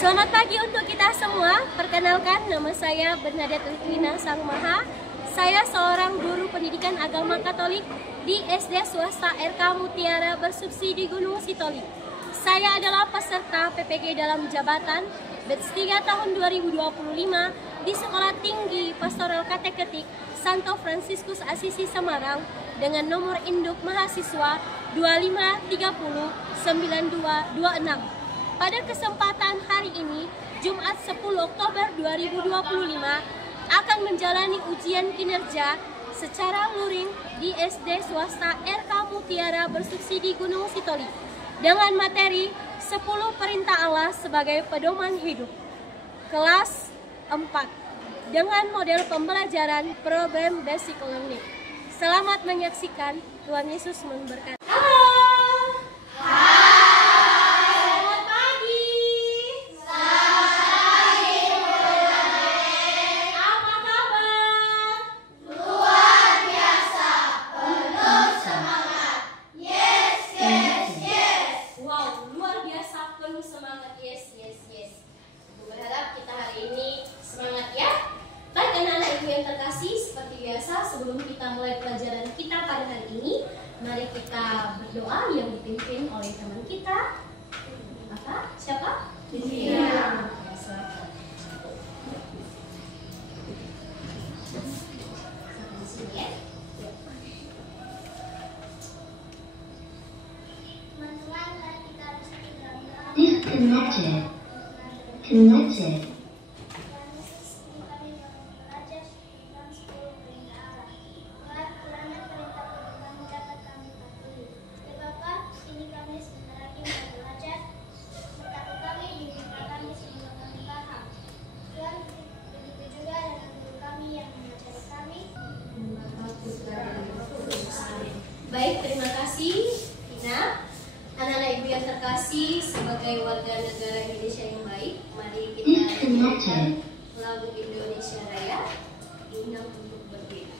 Selamat pagi untuk kita semua. Perkenalkan, nama saya Bernadette Litwina Sangmaha. Saya seorang guru pendidikan agama Katolik di SD swasta RK Mutiara bersubsidi Gunung Sitoli. Saya adalah peserta PPG dalam jabatan batch 3 tahun 2025 di Sekolah Tinggi Pastoral Kateketik Santo Fransiskus Asisi Semarang dengan nomor induk mahasiswa 25309226. Pada kesempatan hari ini, Jumat 10 Oktober 2025, akan menjalani ujian kinerja secara luring di SD swasta RK Mutiara bersubsidi Gunung Sitoli dengan materi 10 perintah Allah sebagai pedoman hidup. Kelas 4 dengan model pembelajaran program basic learning. Selamat menyaksikan. Tuhan Yesus memberkati. Sebelum kita mulai pelajaran kita pada hari ini, mari kita berdoa yang dipimpin oleh teman kita. Apa? Siapa? Iya. Disconnected. Connected. Baik, terima kasih Tina. Anak-anak ibu yang terkasih, sebagai warga negara Indonesia yang baik, mari kita nyanyikan lagu Indonesia Raya, diundang untuk berdiri.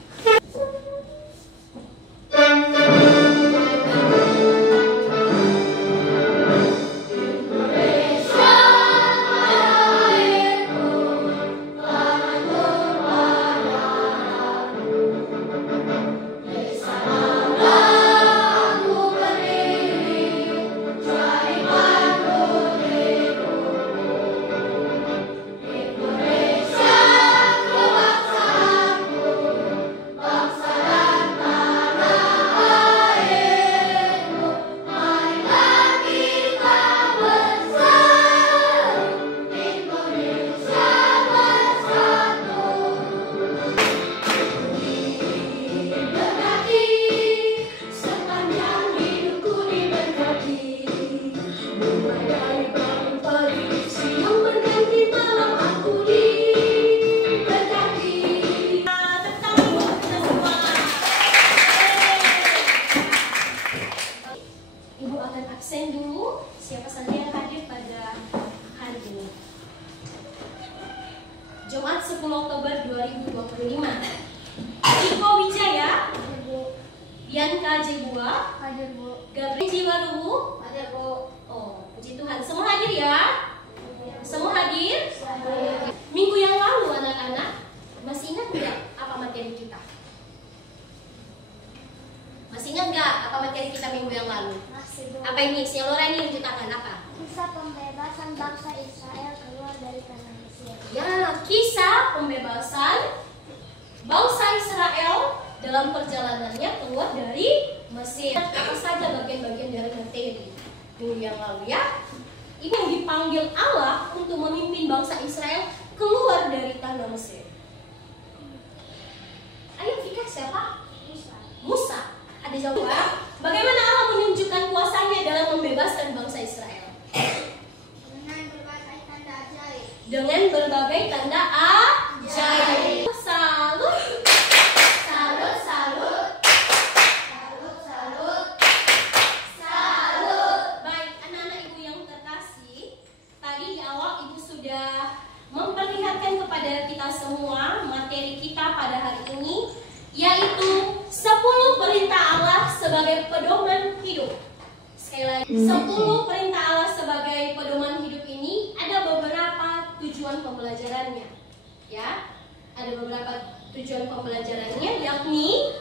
Jumat 10 Oktober 2025. Iko Wijaya, Bianca Jebua, Gabriel Jiwaruhu, oh, puji Tuhan. Semua hadir ya? Semua hadir? Minggu yang lalu anak-anak, masih ingat nggak apa materi kita? Masih ingat nggak apa materi kita minggu yang lalu? Apa ini? Si Laura ini yang tangan apa? Kisah pembebasan bangsa Israel keluar dari tanah Mesir. Ya, kisah pembebasan bangsa Israel dalam perjalanannya keluar dari Mesir. Apa saja bagian-bagian dari materi minggu yang lalu ya? Ini yang dipanggil Allah untuk memimpin bangsa Israel keluar dari tanah Mesir. Ayo Fika, siapa? Musa. Ada jawab? Bagaimana Allah menunjukkan kuasanya dalam membebaskan bangsa Israel? Dengan berbagai tanda ajaib. Salut. Salut, salut. Salut, salut. Salut. Baik, anak-anak ibu yang terkasih, tadi di awal ibu sudah memperlihatkan kepada kita semua materi kita pada hari ini, yaitu 10 perintah Allah sebagai pedoman hidup. Sekali lagi, 10 perintah Allah sebagai pedoman hidup ini ada beberapa Ya, ada beberapa tujuan pembelajarannya, yakni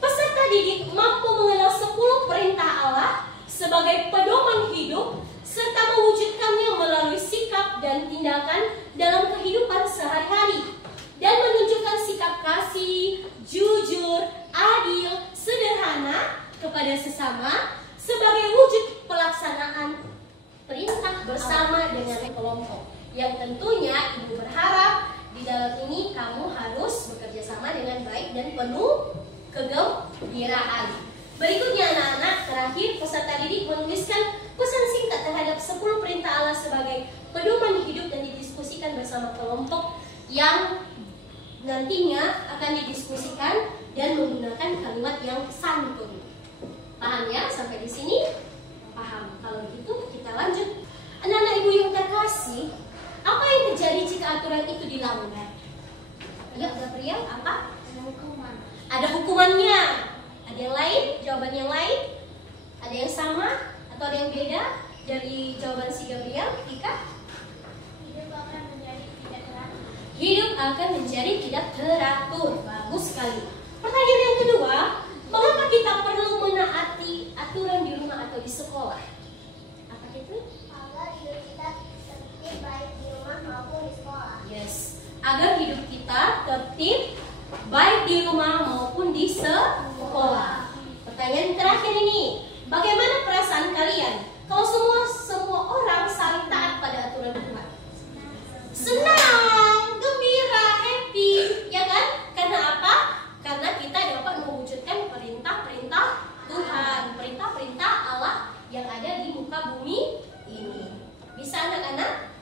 peserta didik mampu mengenal 10 perintah Allah sebagai pedoman hidup serta mewujudkannya melalui sikap dan tindakan dalam kehidupan sehari-hari dan menunjukkan sikap kasih, jujur, adil, sederhana kepada sesama sebagai wujud pelaksanaan perintah bersama dengan kelompok. Yang tentunya Ibu berharap di dalam ini kamu harus bekerja sama dengan baik dan penuh kegembiraan. Berikutnya anak-anak, terakhir peserta didik menuliskan pesan singkat terhadap 10 perintah Allah sebagai pedoman hidup dan didiskusikan bersama kelompok yang nantinya akan didiskusikan dan menggunakan kalimat yang santun. Paham ya? Sampai di sini? Paham. Kalau gitu kita lanjut. Anak-anak Ibu yang terkasih, apa yang terjadi jika aturan itu dilanggar? Ya, Gabriel, apa? Ada hukuman. Ada hukumannya. Ada yang lain? Jawaban yang lain? Ada yang sama atau ada yang beda dari jawaban si Gabriel? Ika? Hidup akan menjadi tidak teratur. Hidup akan menjadi tidak teratur. Bagus sekali. Pertanyaan yang kedua, mengapa kita perlu menaati aturan di rumah atau di sekolah? Apa itu? Agar hidup kita tertib baik di rumah maupun di sekolah. Yes, agar hidup kita tertib baik di rumah maupun di sekolah. Pertanyaan terakhir ini, bagaimana perasaan kalian kalau semua orang saling taat pada aturan Tuhan? Senang, gembira, happy, ya kan? Karena apa? Karena kita dapat mewujudkan perintah-perintah Tuhan, perintah-perintah Allah yang ada di muka bumi ini. Bisa anak-anak?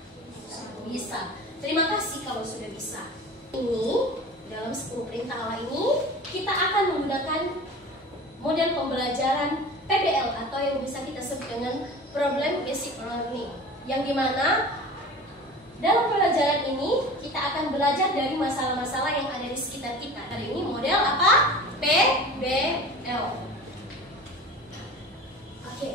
Bisa. Terima kasih kalau sudah bisa. Ini dalam 10 perintah Allah ini kita akan menggunakan model pembelajaran PBL atau yang bisa kita sebut dengan Problem Basic Learning, yang dimana dalam pelajaran ini kita akan belajar dari masalah-masalah yang ada di sekitar kita. Hari ini model apa? PBL. Oke.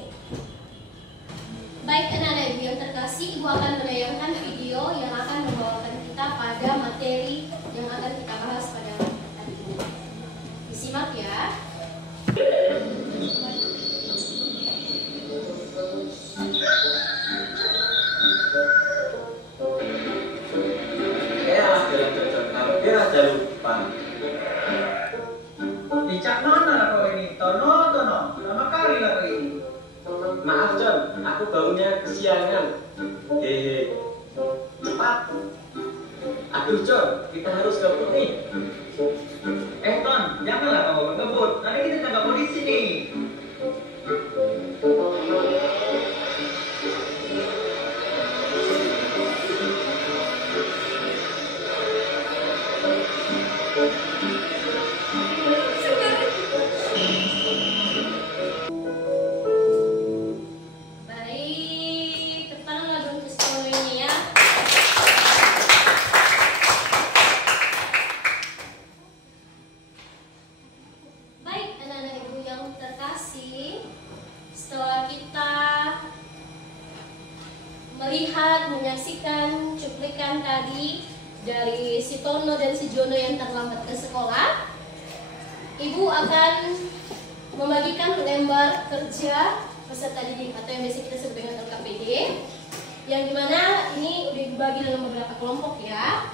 Baik anak-anak Ibu yang terkasih, Ibu akan menayangkan video yang akan membawakan kita pada materi yang akan kita bahas pada hari ini. Disimak ya. Dicak mana kau ini? Tono, nama kali lah kau ini. Maaf John, aku bangunnya kesiangan. Hehe. Cepat. Aduh John, kita harus kebut nih. Ton, janganlah kau ngebut. Nanti kita tangkap polisi nih. Baik, tepuk tangan untuk sekolah ini ya. Baik, anak-anak Ibu yang terkasih, setelah kita melihat, menyaksikan cuplikan tadi dari si Tono dan si Jono yang terlambat ke sekolah, Ibu akan membagikan lembar kerja peserta didik atau yang biasa kita sebut dengan LKPD, yang dimana ini udah dibagi dalam beberapa kelompok ya.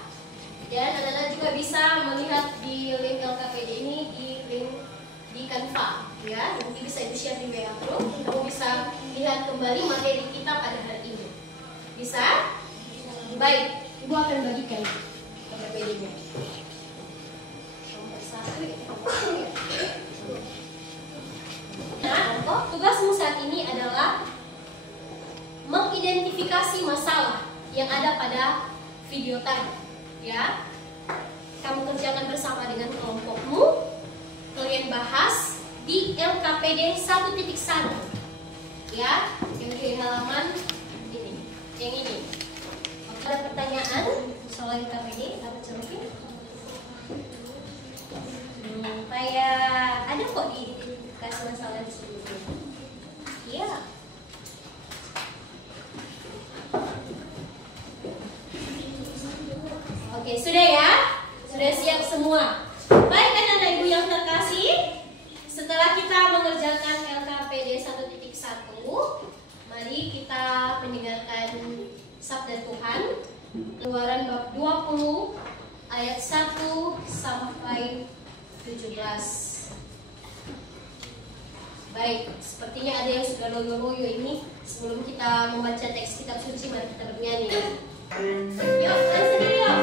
Dan anak-anak juga bisa melihat di link LKPD ini di Canva ya. Nanti bisa Ibu share di WA Group. Kamu bisa lihat kembali materi kita pada hari ini. Bisa? Baik, Ibu akan bagikan LKPD-nya. Nomor 1 ya. Nah, tugasmu saat ini adalah mengidentifikasi masalah yang ada pada video tadi, ya. Kamu kerjakan bersama dengan kelompokmu. Kalian bahas di LKPD 1.1, ya, yang di halaman ini, yang ini. Ada pertanyaan soal LKPD? Apa celukin? Kayak ada kok di identifikasi masalah di sini. Iya. Oke, Keluaran bab 20 ayat 1 sampai 17. Baik, sepertinya ada yang sudah loyo-loyo ini. Sebelum kita membaca teks kitab suci, mari kita bernyanyi. Yuk, dan sendiri yuk.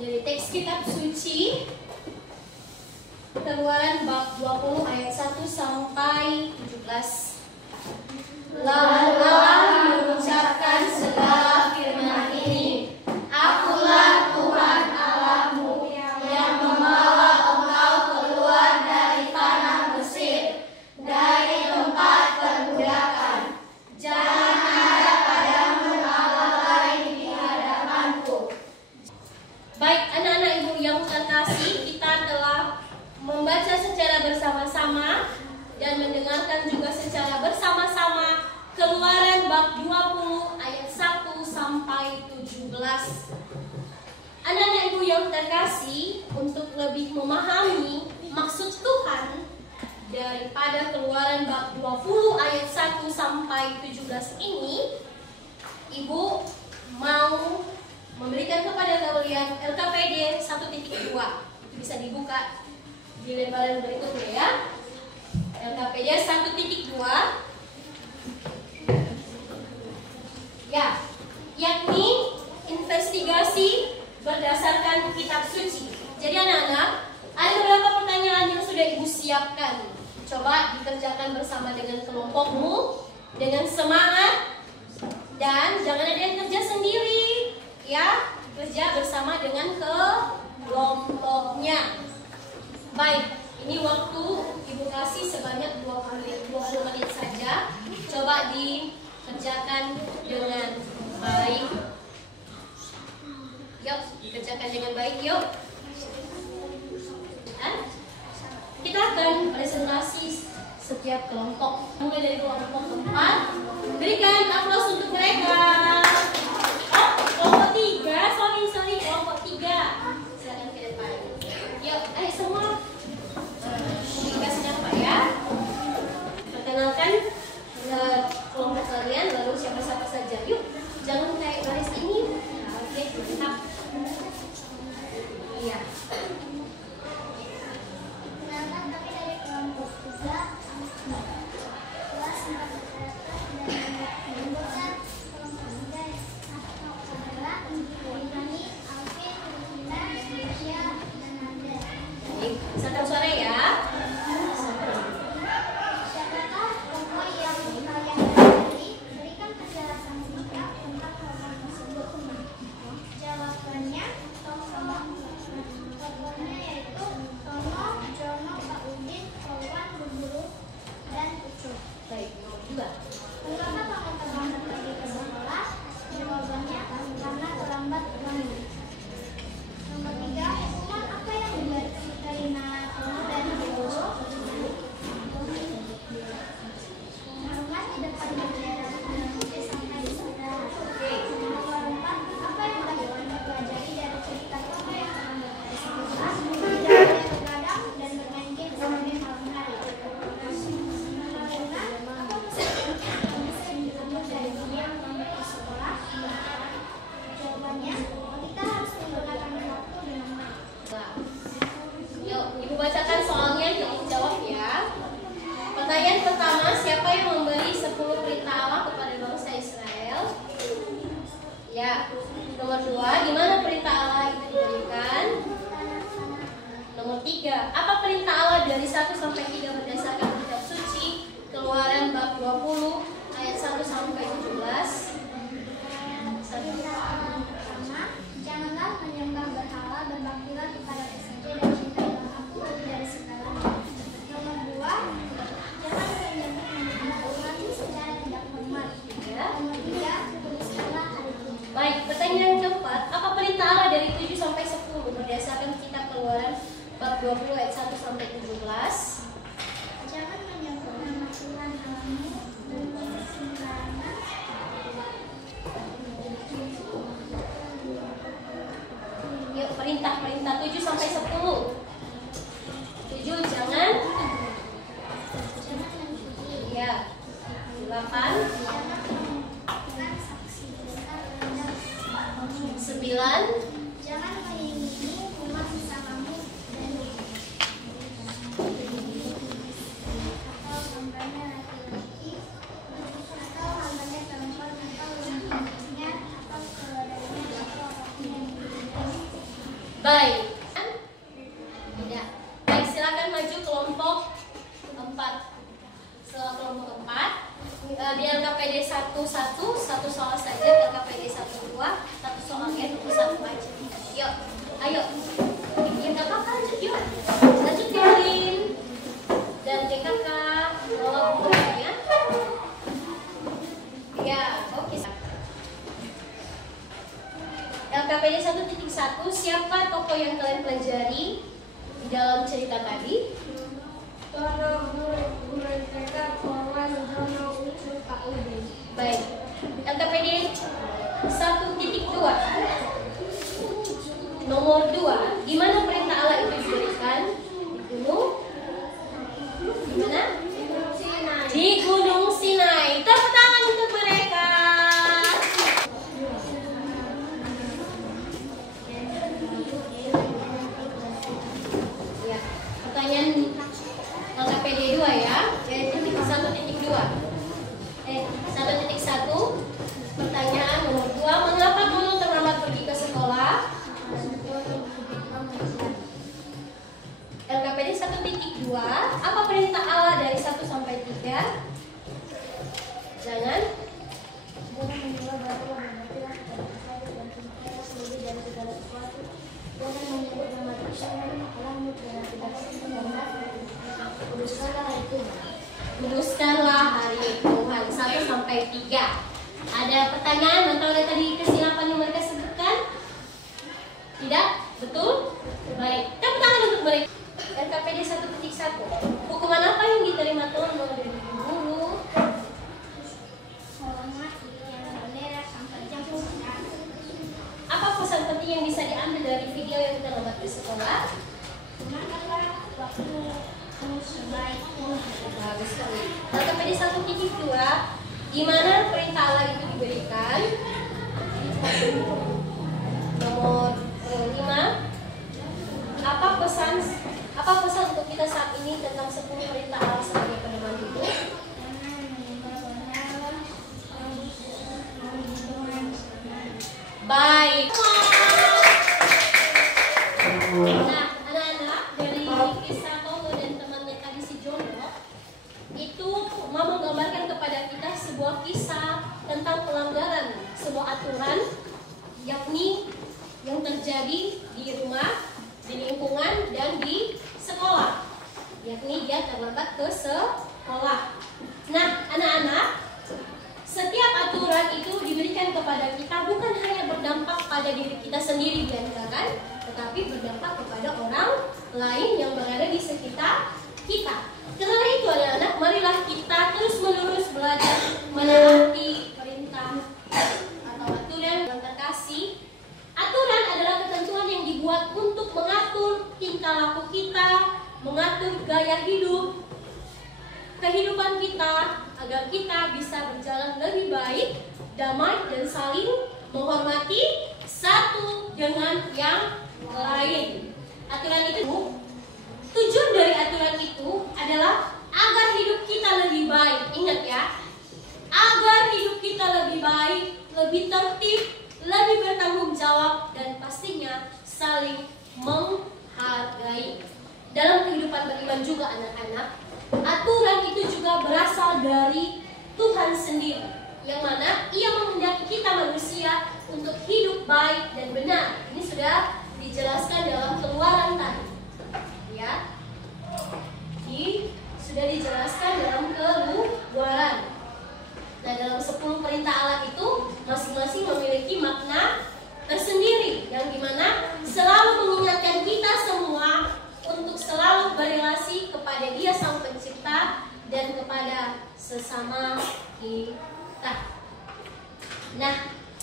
Dari teks kitab suci Keluaran bab 20 ayat 1 sampai 17. Lalu Allah mengucapkan segala firman ini, Akulah Tuhan Allahmu yang membawa engkau keluar dari tanah Mesir, dari tempat perbudakan. Jangan ada padamu Allah lain di hadapanku. Baik, anak-anak ibu yang terkasih, kita telah membaca secara bersama-sama dan mendengarkan juga secara bersama-sama Keluaran bab 20 ayat 1 sampai 17. Anak-anak ibu yang terkasih, untuk lebih memahami maksud Tuhan daripada Keluaran bab 20 ayat 1 sampai 17 ini, ibu mau memberikan kepada kalian LKPD 1.2. Itu bisa dibuka di lembaran berikutnya ya. LKPD 1.2 ya, yakni investigasi berdasarkan kitab suci. Jadi anak-anak, ada beberapa pertanyaan yang sudah ibu siapkan. Coba dikerjakan bersama dengan kelompokmu dengan semangat, dan jangan ada yang kerja sendiri. Ya, kerja bersama dengan kelompoknya. Baik, ini waktu ibu kasih sebanyak 20 menit saja. Coba dikerjakan dengan baik. Yuk, dikerjakan dengan baik yuk. Dan kita akan presentasi setiap kelompok. Mulai dari kelompok 4. Berikan aplaus untuk mereka. Kelompok 3, sorry, kelompok 3. Silakan ke depan. Yuk, ayo semua. Dikasih Pak ya. Perkenalkan kelompok kalian, lalu siapa-siapa saja. Yuk, jangan kayak baris ini. Nah, oke, tetap. Iya. Kenalkan kami dari kelompok 3. Kelas 4 dan membuat kelompok 3 adalah Ibrani, Alvin, Rina, Indonesia, dan Nanda. Baik, satu suara ya. Siapakah tokoh yang kalian pelajari? Berikan penjelasan singkat tentang tokoh tersebut. Jawabannya, tokohnya yaitu Tono, Jono, Pak Udin, Wawan, Guru, dan Ucup. Baik, nomor 2. Mengapa kamu terlambat pergi ke sekolah? Jawabannya, karena terlambat bangun. Nomor 3, hukuman apa yang diterima Tono dan Guru? Hukuman di depan bendera Merah Putih sampai disadar. Nomor 4, apa yang dapat dipelajari dari cerita Tono yang terlambat dari sekolah? Tidak boleh begadang dan bermain game sampai malam hari. Nomor 5, apa pesan yang bisa diambil dari dia melambat ke sekolah? Jawabannya, kita harus menggunakan waktu dengan baik. Yuk, ibu bacakan soalnya, ibu jawab ya. Pertanyaan pertama, siapa yang memberi 10 perintah Allah kepada bangsa Israel? Ya. Nomor 2, di mana perintah Allah itu diberikan? Nomor 3, apa perintah Allah dari 1 sampai 3 berdasarkan kitab suci Keluaran bab 20 ayat 1 sampai 17? Pertama, janganlah menyembah berhala, berbaktilah kepada sesaji dan cintailah aku lebih dari segalanya. Nomor 2, jangan menyembah Tuhan secara tidak hormat. Nomor 3, tuliskanlah hari ini. Baik, pertanyaan keempat, apa perintah Allah dari 7 sampai perintah 7 sampai 10. 7 jangan. Ya. 8. 9. Jangan mengingini umat sesamamu dan atau hambanya laki-laki atau hambanya perempuan atau lembutnya atau saudaranya atau orangnya yang diinginkan. Baik. Tidak. Baik, silakan maju kelompok 4. Setelah kelompok 4, di LKPD 1 satu soal saja, LKPD 1 2, satu soal satu aja. Yuk, ayo. Ya nggak apa-apa, lanjut yuk. Lanjut Kelin dan TKK. Bawa bukunya. Ya, oke. LKPD 1.1, siapa tokoh yang kalian pelajari di dalam cerita tadi? Tono, guru TK, Wawan, Jono, Ucu, Pak Udin. Baik. LKPD 1.2. Nomor 2, di mana perintah Allah itu diberikan? Di gunung? Di mana? Di Gunung Sinai. Tepuk tangan untuk mereka. Ya, pertanyaan LKPD 2 ya, yaitu 1.2. 1.1. Pertanyaan nomor 2, mengapa guru terlambat pergi ke sekolah? LKPD 1.2, apa perintah Allah dari 1 sampai 3? Jangan. Jangan menjual batu, berbaktilah kepada saya dan cintai lebih dari segala sesuatu. Jangan menyebut nama Tuhan Allahmu dengan tidak sempurna. Kuduskanlah hari Tuhan. Kuduskanlah hari Tuhan. 1 sampai 3. Ada pertanyaan atau ada tadi kesilapan yang mereka sebutkan? Tidak? Betul? Baik. Tepuk tangan untuk mereka. LKPD 1.1. Hukuman apa yang diterima Tono dari guru? Hormat yang bendera sampai jam 9. Apa pesan penting yang bisa diambil dari video yang kita lihat di sekolah? Gunakanlah waktumu sebaik mungkin. Bagus sekali. LKPD 1.2, di mana perintah Allah itu diberikan? Nomor 5. Apa pesan untuk kita saat ini tentang 10 perintah Allah sebagai pedoman hidup? Jangan meninggal benar, dengan Baik. Nah, anak-anak, dari kisah Tono dan temannya tadi si Jono itu mau menggambarkan kepada kita sebuah kisah tentang pelanggaran sebuah aturan, yakni yang terjadi di rumah, di lingkungan, dan di sekolah, yakni dia terlambat ke sekolah. Nah, anak-anak, setiap aturan itu diberikan kepada kita bukan hanya berdampak pada diri kita sendiri kan, tetapi berdampak kepada orang lain yang berada di sekitar kita. Karena itu anak-anak, marilah kita terus-menerus belajar menaati perintah atau aturan yang terkasih. Aturan adalah ketentuan yang dibuat untuk mengatur tingkah laku kita, mengatur gaya hidup, kehidupan kita, agar kita bisa berjalan lebih baik, damai, dan saling menghormati satu dengan yang lain. Aturan itu, tujuan dari aturan itu adalah agar hidup kita lebih baik. Ingat ya, agar hidup kita lebih baik, lebih tertib, lebih bertanggung jawab, dan pastinya saling menghargai. Dalam kehidupan beriman juga anak-anak, aturan itu juga berasal dari Tuhan sendiri, yang mana Ia menghendaki kita manusia untuk hidup baik dan benar. Ini sudah dijelaskan dalam Keluaran tadi, ya. Sudah dijelaskan dalam Keluaran. Nah, dalam 10 perintah Allah itu masing-masing memiliki makna tersendiri, yang dimana selalu mengingatkan kita semua untuk selalu berelasi kepada Dia Sang Pencipta dan kepada sesama kita. Nah,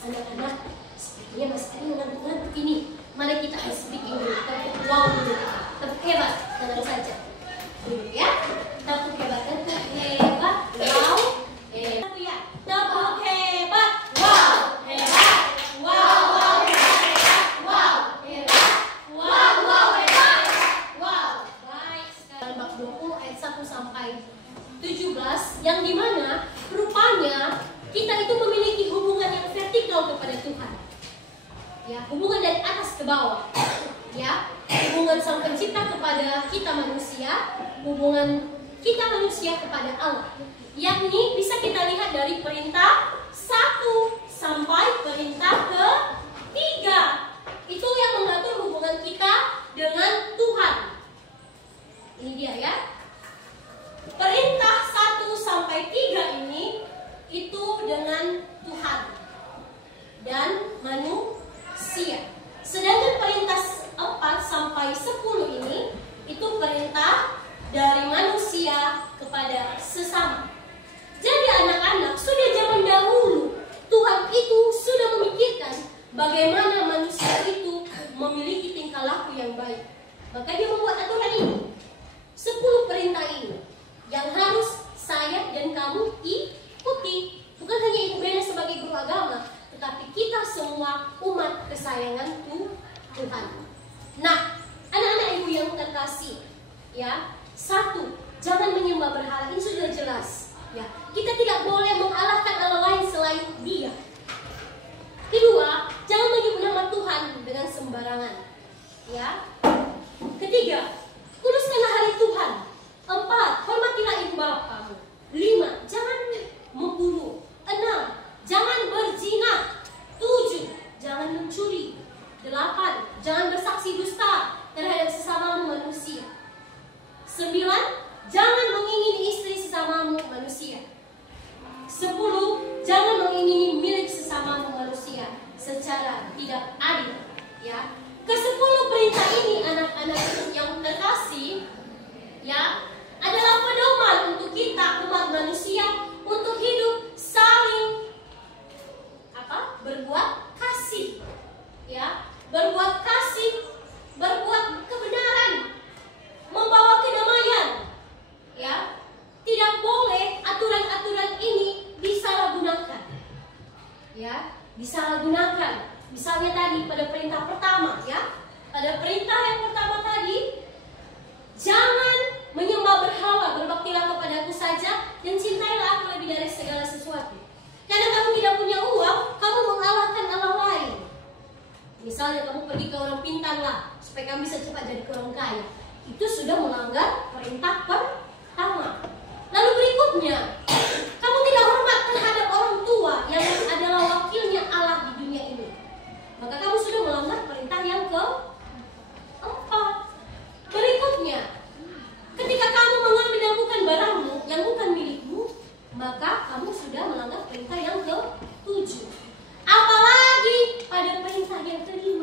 anak-anak, sepertinya masih ada ngantuk-ngantuk ini. Mari kita speak dulu, tepuk wow dulu, tepuk hebat, tenang saja dulu ya. Tepuk hebat, tepuk hebat, wow, hebat ya. Tepuk hebat, wow, hebat, wow, wow, hebat, wow, hebat, wow, wow, hebat, wow. Baik, sekarang bab 20 ayat 1 sampai 17, yang dimana rupanya kita itu memiliki hubungan yang vertikal kepada Tuhan. Ya, hubungan dari atas ke bawah. Ya, hubungan Sang Pencipta kepada kita manusia, hubungan kita manusia kepada Allah. Yakni bisa kita lihat dari perintah 1 sampai perintah ke-3. Itu yang mengatur hubungan kita dengan Tuhan. Ini dia ya. Perintah 1 sampai 3 ini itu dengan Tuhan dan manusia. Sedangkan perintah 4 sampai 10 ini itu perintah dari manusia kepada sesama. Jadi anak-anak, sudah zaman dahulu Tuhan itu sudah memikirkan bagaimana manusia itu memiliki tingkah laku yang baik. Maka dia membuat aturan ini, 10 perintah ini yang harus saya dan kamu ikuti. Bukan hanya Ibu Bena sebagai guru agama, tetapi kita semua umat kesayangan Tuhan. Nah, anak-anak Ibu yang terkasih, ya, 1, jangan menyembah berhala. Ini sudah jelas. Ya, kita tidak boleh mengalahkan Allah lain selain Dia. Kedua, jangan menyebut nama Tuhan dengan sembarangan. Ya. Ketiga, kuduskanlah hari Tuhan. 4, hormatilah ibu bapamu. 5, jangan membunuh. 6, jangan berzina. 7, jangan mencuri. 8, jangan bersaksi dusta terhadap sesamamu manusia. 9, jangan mengingini istri sesamamu manusia. 10, jangan mengingini milik sesamamu manusia secara tidak adil. Ya, ke-10 perintah ini anak-anak yang terkasih, ya, adalah pedoman untuk kita umat manusia untuk hidup saling berbuat kasih, ya, berbuat kasih, berbuat kebenaran, membawa kedamaian, ya. Tidak boleh aturan-aturan ini disalahgunakan, ya, disalahgunakan. Misalnya tadi pada perintah pertama, ya, pada perintah yang pertama tadi, jangan menyembah berhala, berbaktilah kepadaku saja dan cintailah aku lebih dari segala sesuatu. Karena kamu tidak punya uang, kamu mengalahkan Allah lain. Misalnya kamu pergi ke orang pintar lah, supaya kamu bisa cepat jadi orang kaya. Itu sudah melanggar perintah pertama. Lalu berikutnya, kamu tidak hormat terhadap orang tua yang adalah wakilnya Allah di dunia ini. Maka kamu sudah melanggar perintah yang ke-4. Berikutnya, ketika kamu mengambil dan bukan barangmu, yang bukan milikmu, maka kamu sudah melanggar perintah yang ke-7. Apalagi pada perintah yang ke-5,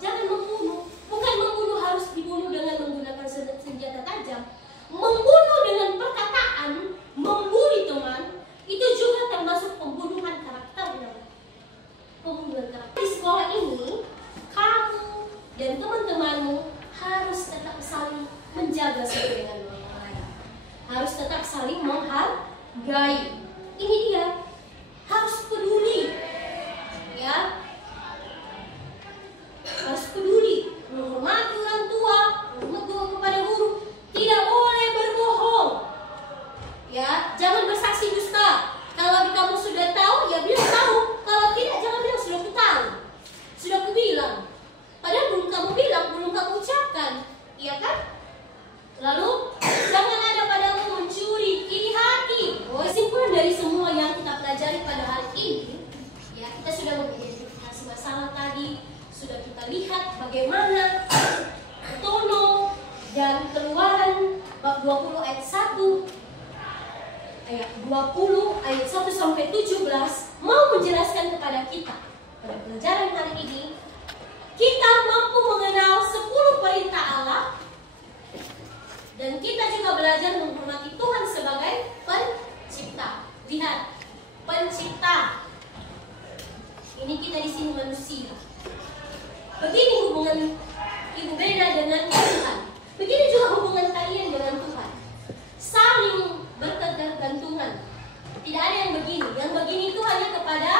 jangan membunuh. Bukan membunuh harus dibunuh dengan menggunakan senjata tajam. Membunuh dengan perkataan, membuli teman, itu juga termasuk pembunuhan karakter. Pembunuhan karakter. Di sekolah ini, kamu dan teman-temanmu harus tetap saling menjaga satu dengan orang lain. Harus tetap saling menghargai. Ini dia, harus peduli, ya, harus peduli, menghormati orang tua, menghormati kepada guru, tidak boleh berbohong, ya, jangan bersaksi dusta. Kalau kamu sudah tahu, ya bilang tahu. Kalau tidak, jangan bilang sudah aku tahu, sudah aku bilang. Padahal belum kamu bilang, belum kamu ucapkan, iya kan? Lalu jangan ada padamu mencuri, iri hati. Kesimpulan dari semua yang kita pelajari pada hari ini, ya, kita sudah mengidentifikasi masalah tadi, sudah kita lihat bagaimana Tono dan Keluaran bab 20 ayat 1 ayat 1 sampai 17 mau menjelaskan kepada kita pada pelajaran hari ini. Kita mampu mengenal 10 perintah Allah, dan kita juga belajar menghormati Tuhan sebagai pencipta. Lihat, pencipta. Ini kita di sini manusia. Begini hubungan ibu Beda dengan Tuhan. Begini juga hubungan kalian dengan Tuhan. Saling berketergantungan. Tidak ada yang begini. Yang begini itu hanya kepada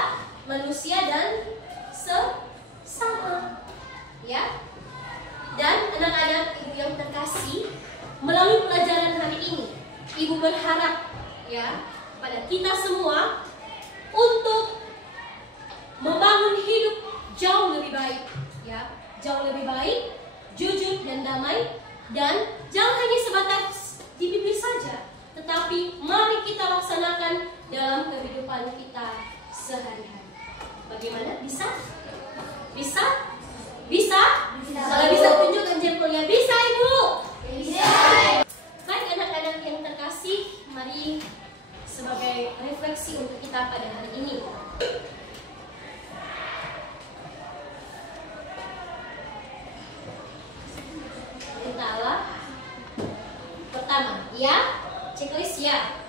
manusia dan sesama. Ya. Dan anak-anak ibu yang terkasih, melalui pelajaran hari ini, ibu berharap ya pada kita semua untuk membangun hidup jauh lebih baik, ya, jauh lebih baik, jujur dan damai, dan jangan hanya sebatas di bibir saja, tetapi mari kita laksanakan dalam kehidupan kita sehari-hari. Bagaimana? Bisa? Bisa? Bisa? Kalau bisa tunjukkan jempolnya. Bisa, Ibu? Bisa. Baik anak-anak yang terkasih, mari sebagai refleksi untuk kita pada hari ini. Perintah Allah pertama, ya? Checklist ya?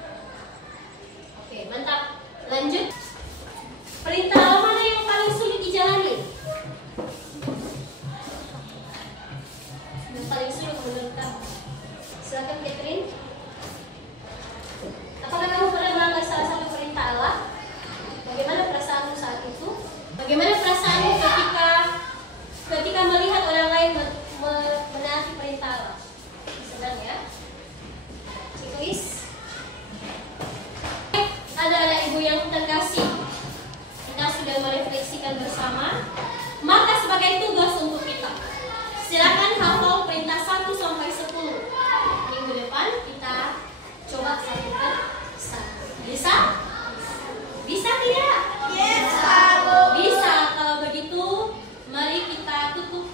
Oke, mantap. Lanjut. Perintah Allah mana yang paling sulit dijalani? Yang paling sulit menurut kamu? Silakan Catherine. Apakah kamu pernah melanggar salah satu perintah Allah? Bagaimana perasaanmu saat itu? Bagaimana perasaanmu ketika melihat orang lain menaati perintah Allah? Senang ya? Checklist. Anak-anak ibu yang terkasih, kita sudah merefleksikan bersama. Maka sebagai tugas untuk kita, silakan hafal perintah 1 sampai 10. Minggu depan kita coba satu per satu. Bisa? Bisa tidak? Yes, bisa. Kalau begitu, mari kita tutup.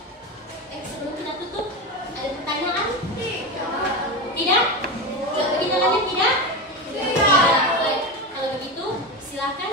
Sebelum kita tutup, ada pertanyaan? Tidak? Coba kita lanjut, tidak? Tidak. Baik. Kalau begitu, silakan.